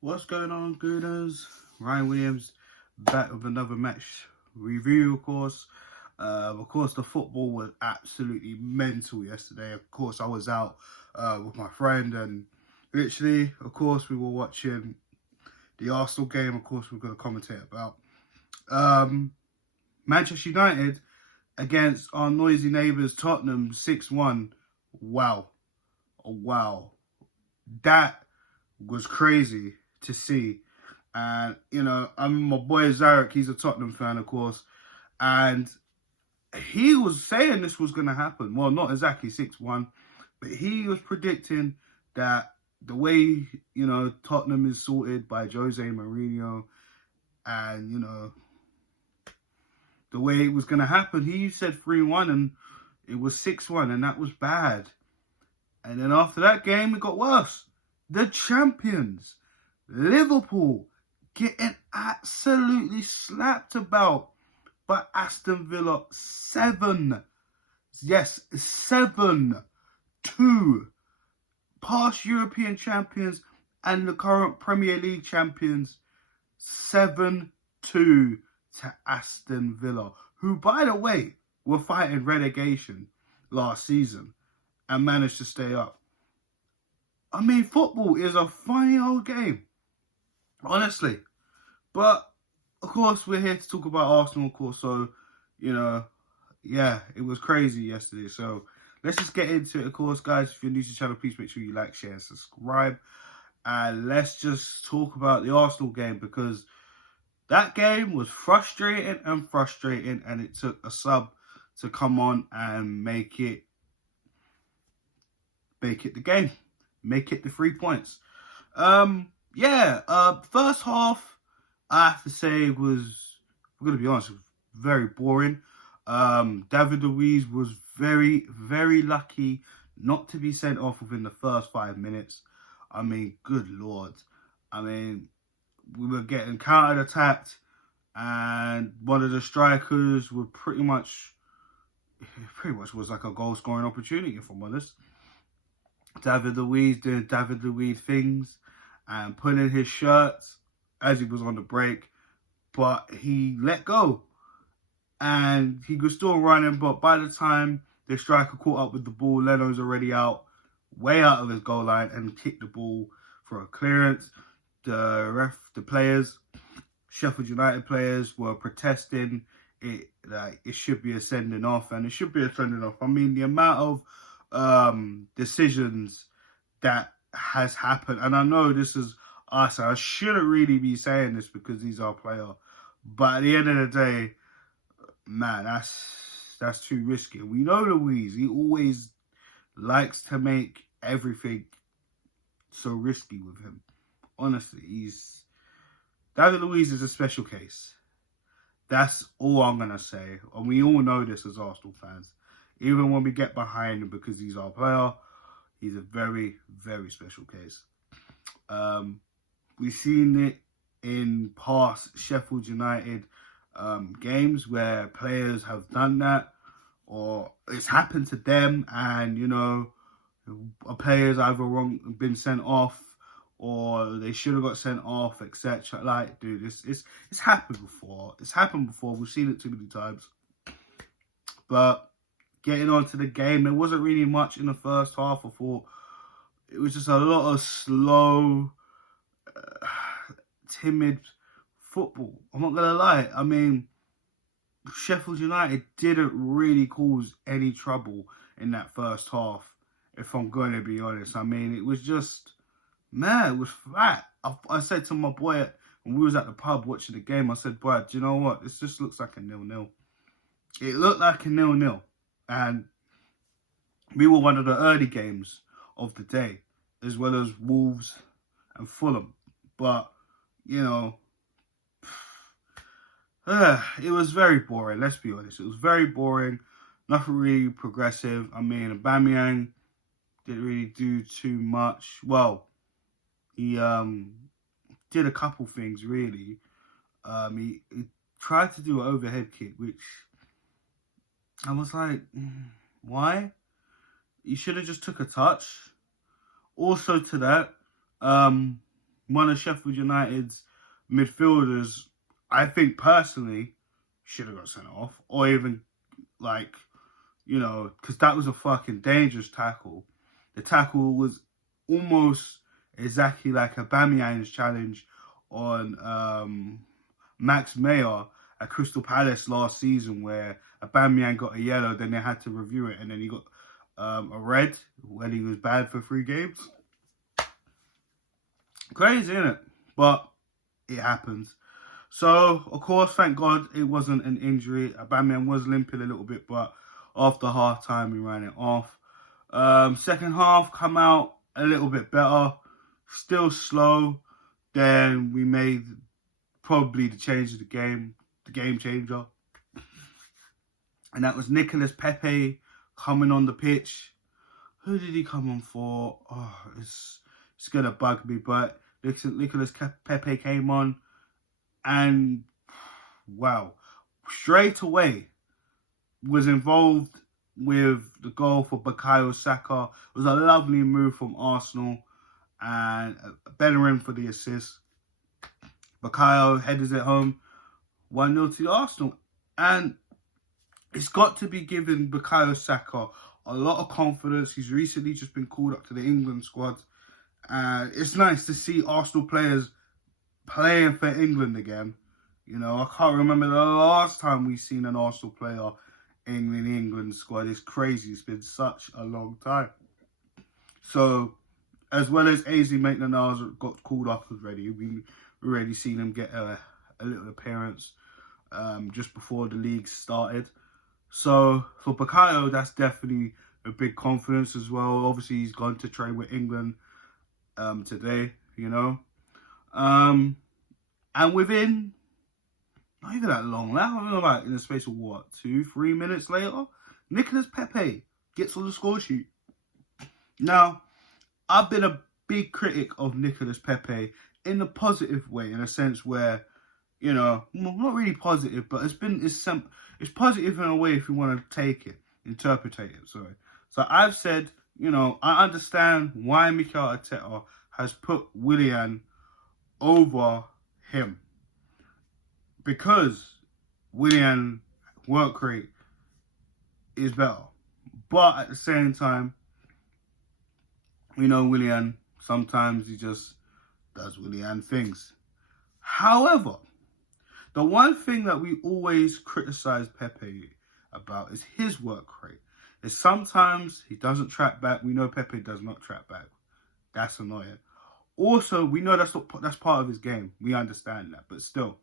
What's going on, Gooners? Ryan Williams back with another match review, of course. The football was absolutely mental yesterday. Of course, I was out with my friend, and literally, of course, we were watching the Arsenal game. Of course, we're going to commentate about Manchester United against our noisy neighbours Tottenham 6-1. Wow. Oh, wow. That was crazy to see. And, my boy Zarek, he's a Tottenham fan, of course. And he was saying this was going to happen. Well, not exactly 6-1, but he was predicting that the way, Tottenham is sorted by Jose Mourinho and, the way it was going to happen, he said 3-1 and it was 6-1, and that was bad. And then after that game, it got worse. The champions, Liverpool, getting absolutely slapped about by Aston Villa 7. Yes, 7-2. Past European champions and the current Premier League champions 7-2 to Aston Villa, who, by the way, were fighting relegation last season and managed to stay up. I mean, football is a funny old game, honestly. But, of course, we're here to talk about Arsenal, of course. So, it was crazy yesterday. So, let's just get into it, of course, guys. If you're new to the channel, please make sure you like, share, and subscribe. And let's just talk about the Arsenal game, because that game was frustrating, and it took a sub to come on and make it the game. Make it the 3 points. First half, I have to say, was, I'm going to be honest, very boring. David Luiz was very, very lucky not to be sent off within the first 5 minutes. I mean, good Lord. I mean, we were getting counter-attacked, and one of the strikers would pretty much was like a goal-scoring opportunity, if I'm honest. David Luiz doing David Luiz things and pulling his shirts as he was on the break, but he let go and he was still running. But by the time the striker caught up with the ball, Leno's already out, way out of his goal line, and kicked the ball for a clearance. The players, Sheffield United players, were protesting it, like it should be a sending off, and it should be a sending off. I mean, the amount of decisions that has happened, and I know this is us, I shouldn't really be saying this because he's our player, but at the end of the day, man, that's too risky. We know Luiz, he always likes to make everything so risky with him. Honestly, David Luiz is a special case. That's all I'm gonna say, and we all know this as Arsenal fans. Even when we get behind him because he's our player, he's a very, very special case. We've seen it in past Sheffield United games where players have done that, or it's happened to them, and, a player's either been sent off, or they should have got sent off, etc. Like, dude, it's happened before. It's happened before. We've seen it too many times. But getting on to the game, there wasn't really much in the first half. I thought it was just a lot of slow, timid football. I'm not going to lie. I mean, Sheffield United didn't really cause any trouble in that first half, if I'm going to be honest. I mean, it was just, man, it was flat. I said to my boy when we was at the pub watching the game, I said, Brad, do you know what? This just looks like a 0-0. It looked like a 0-0. And we were one of the early games of the day, as well as Wolves and Fulham. But, it was very boring, let's be honest. It was very boring, nothing really progressive. I mean, Aubameyang didn't really do too much. Well, he did a couple things, really. He tried to do an overhead kick, which I was like, why? You should have just took a touch. Also to that, one of Sheffield United's midfielders, I think personally, should have got sent off. Or even, like, you know, because that was a fucking dangerous tackle. The tackle was almost exactly like Aubameyang's challenge on Max Meyer at Crystal Palace last season, where Aubameyang got a yellow, then they had to review it, and then he got a red when he was banned for 3 games. Crazy, isn't it? But it happens. So, of course, thank God it wasn't an injury. Aubameyang was limping a little bit, but after half time, we ran it off. Second half, come out a little bit better. Still slow. Then we made probably the change of the game changer. And that was Nicolas Pepe coming on the pitch. Who did he come on for? Oh, it's going to bug me, but Nicolas Pepe came on. And, wow, straight away was involved with the goal for Bukayo Saka. It was a lovely move from Arsenal, and Bellerin for the assist. Bukayo headers it home, 1-0 to Arsenal. And it's got to be given Bukayo Saka a lot of confidence. He's recently just been called up to the England squad. And it's nice to see Arsenal players playing for England again. You know, I can't remember the last time we've seen an Arsenal player in the England squad. It's crazy. It's been such a long time. So, as well as AZ Maitland-Niles got called up already, we've already seen him get a little appearance just before the league started. So, for Bukayo, that's definitely a big confidence as well. Obviously, he's gone to train with England today, you know. And within, not even that long, I don't know, like in the space of what, 2-3 minutes later, Nicolas Pepe gets on the score sheet. Now, I've been a big critic of Nicolas Pepe in a positive way, in a sense where, you know, not really positive, but it's positive in a way if you want to interpret it, sorry. So I've said, you know, I understand why Mikel Arteta has put Willian over him, because Willian work rate is better. But at the same time, we know Willian, sometimes he just does Willian things. However, the one thing that we always criticize Pepe about is his work rate. Is sometimes he doesn't track back. We know Pepe does not track back. That's annoying. Also, we know that's part of his game. We understand that. But still,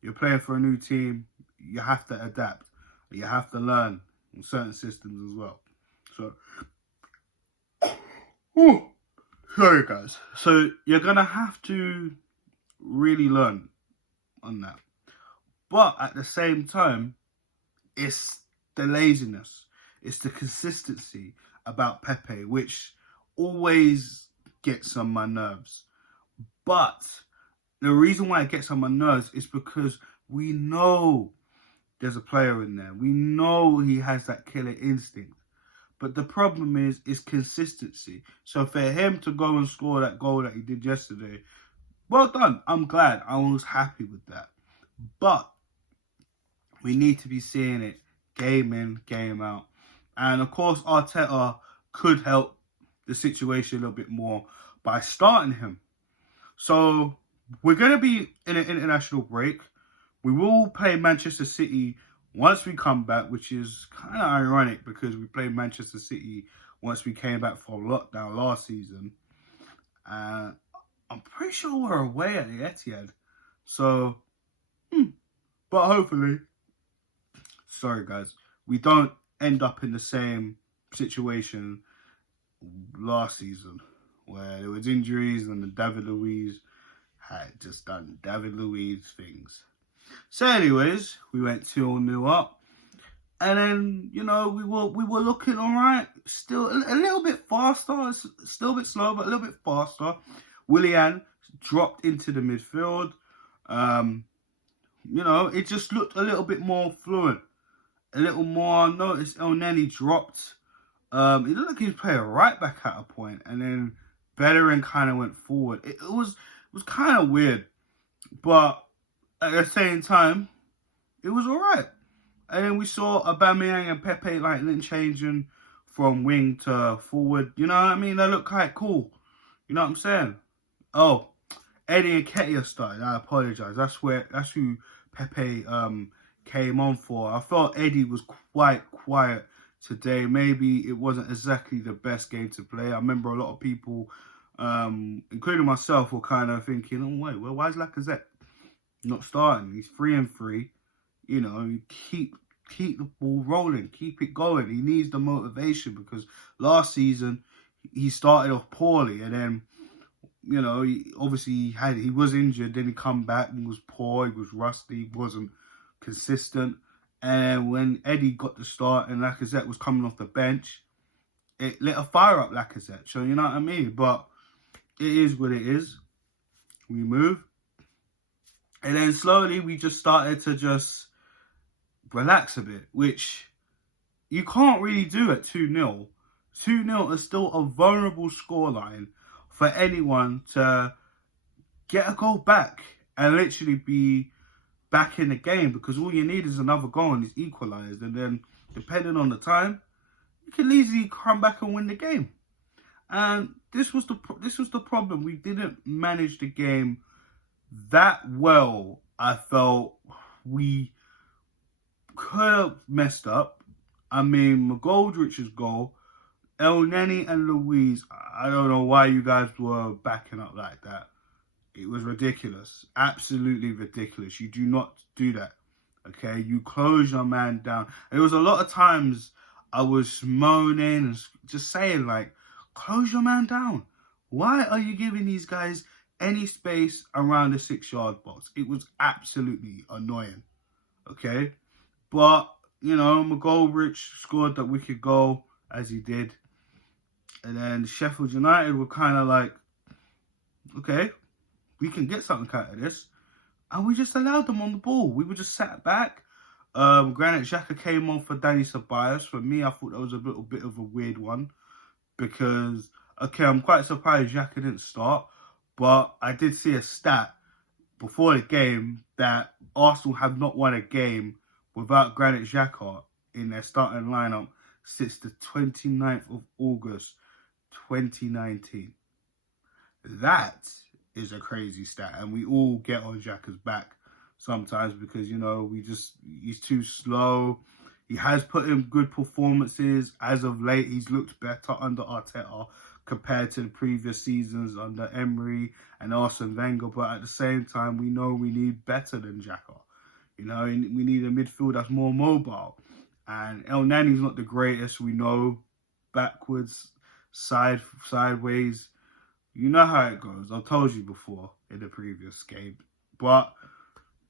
you're playing for a new team. You have to adapt. You have to learn in certain systems as well. So, sorry guys. So, you're going to have to really learn on that. But at the same time, it's the laziness. It's the consistency about Pepe, which always gets on my nerves. But the reason why it gets on my nerves is because we know there's a player in there. We know he has that killer instinct. But the problem is consistency. So for him to go and score that goal that he did yesterday, well done. I'm glad. I was happy with that. But we need to be seeing it game in, game out. And of course, Arteta could help the situation a little bit more by starting him. So we're going to be in an international break. We will play Manchester City once we come back, which is kind of ironic because we played Manchester City once we came back from lockdown last season. I'm pretty sure we're away at the Etihad. So, but hopefully, sorry guys, we don't end up in the same situation last season where there was injuries and the David Luiz had just done David Luiz things. So anyways, we went 2-0 up. And then, you know, we were looking all right. Still a little bit faster. Still a bit slow, but a little bit faster. Willian dropped into the midfield. You know, it just looked a little bit more fluent. A little more. Notice Elneny dropped. It looked like he was playing right back at a point. And then Bellerin kind of went forward. It was was kind of weird. But at the same time, it was all right. And then we saw Aubameyang and Pepe like changing from wing to forward. You know what I mean? They look quite cool. You know what I'm saying? Oh, Eddie Nketiah started. I apologize. That's who Pepe came on for. I felt Eddie was quite quiet today. Maybe it wasn't exactly the best game to play. I remember a lot of people, including myself, were kind of thinking, "Oh wait, well, why is Lacazette not starting? He's 3-3. You know, keep the ball rolling, keep it going. He needs the motivation because last season he started off poorly, and then you know he was injured. Then he come back and was poor. He was rusty. He wasn't consistent. And when Eddie got the start and Lacazette was coming off the bench, it lit a fire up Lacazette. So you know what I mean. But it is what it is. We move, and then slowly we just started to just relax a bit, which you can't really do at 2-0. 2-0 is still a vulnerable scoreline for anyone to get a goal back and literally be back in the game, because all you need is another goal and it's equalised, and then depending on the time, you can easily come back and win the game. And this was the problem. We didn't manage the game that well. I felt we could have messed up. I mean, McGoldrich's goal, El Neni and Luiz, I don't know why you guys were backing up like that. It was ridiculous. Absolutely ridiculous. You do not do that. Okay? You close your man down. There was a lot of times I was moaning and just saying, like, close your man down. Why are you giving these guys any space around the 6-yard box? It was absolutely annoying. Okay? But, you know, McGoldrich scored that wicked goal, as he did. And then Sheffield United were kind of like, okay, we can get something out of this. And we just allowed them on the ball. We were just sat back. Granit Xhaka came on for Danny Ceballos. For me, I thought that was a little bit of a weird one. Because, okay, I'm quite surprised Xhaka didn't start. But I did see a stat before the game that Arsenal have not won a game without Granit Xhaka in their starting lineup since the 29th of August 2019. That is a crazy stat, and we all get on Xhaka's back sometimes because, you know, he's too slow. He has put in good performances. As of late, he's looked better under Arteta compared to the previous seasons under Emery and Arsene Wenger, but at the same time, we know we need better than Xhaka. You know, we need a midfield that's more mobile. And El Nani's not the greatest, we know. Backwards, sideways. You know how it goes. I've told you before in the previous game. But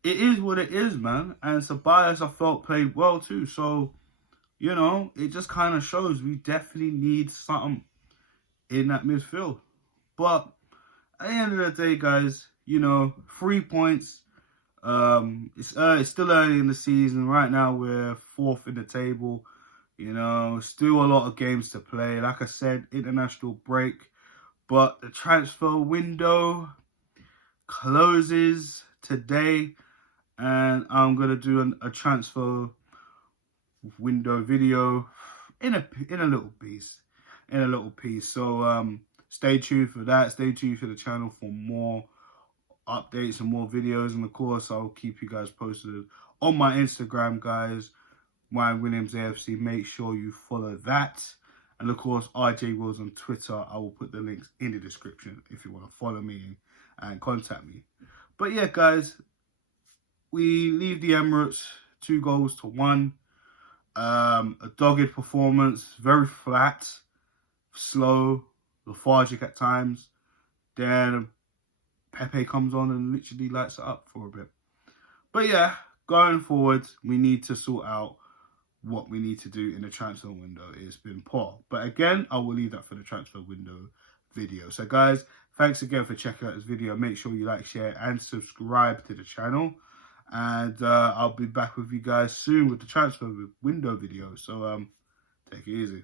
it is what it is, man. And Ceballos, I felt, played well too. So, you know, it just kind of shows we definitely need something in that midfield. But at the end of the day, guys, you know, 3 points. It's still early in the season. Right now, we're 4th in the table. You know, still a lot of games to play. Like I said, international break. But the transfer window closes today. And I'm going to do a transfer window video in a little piece. So, stay tuned for that. Stay tuned for the channel for more updates and more videos, and of course I'll keep you guys posted on my Instagram, guys. Ryan Williams AFC. Make sure you follow that, and of course RJ Wills on Twitter. I will put the links in the description if you want to follow me and contact me. But yeah, guys, we leave the Emirates 2-1. A dogged performance, very flat, slow, lethargic at times. Then Pepe comes on and literally lights it up for a bit. But yeah, going forward, we need to sort out what we need to do in the transfer window. It's been poor. But again, I will leave that for the transfer window video. So guys, thanks again for checking out this video. Make sure you like, share and subscribe to the channel. And I'll be back with you guys soon with the transfer window video. So take it easy.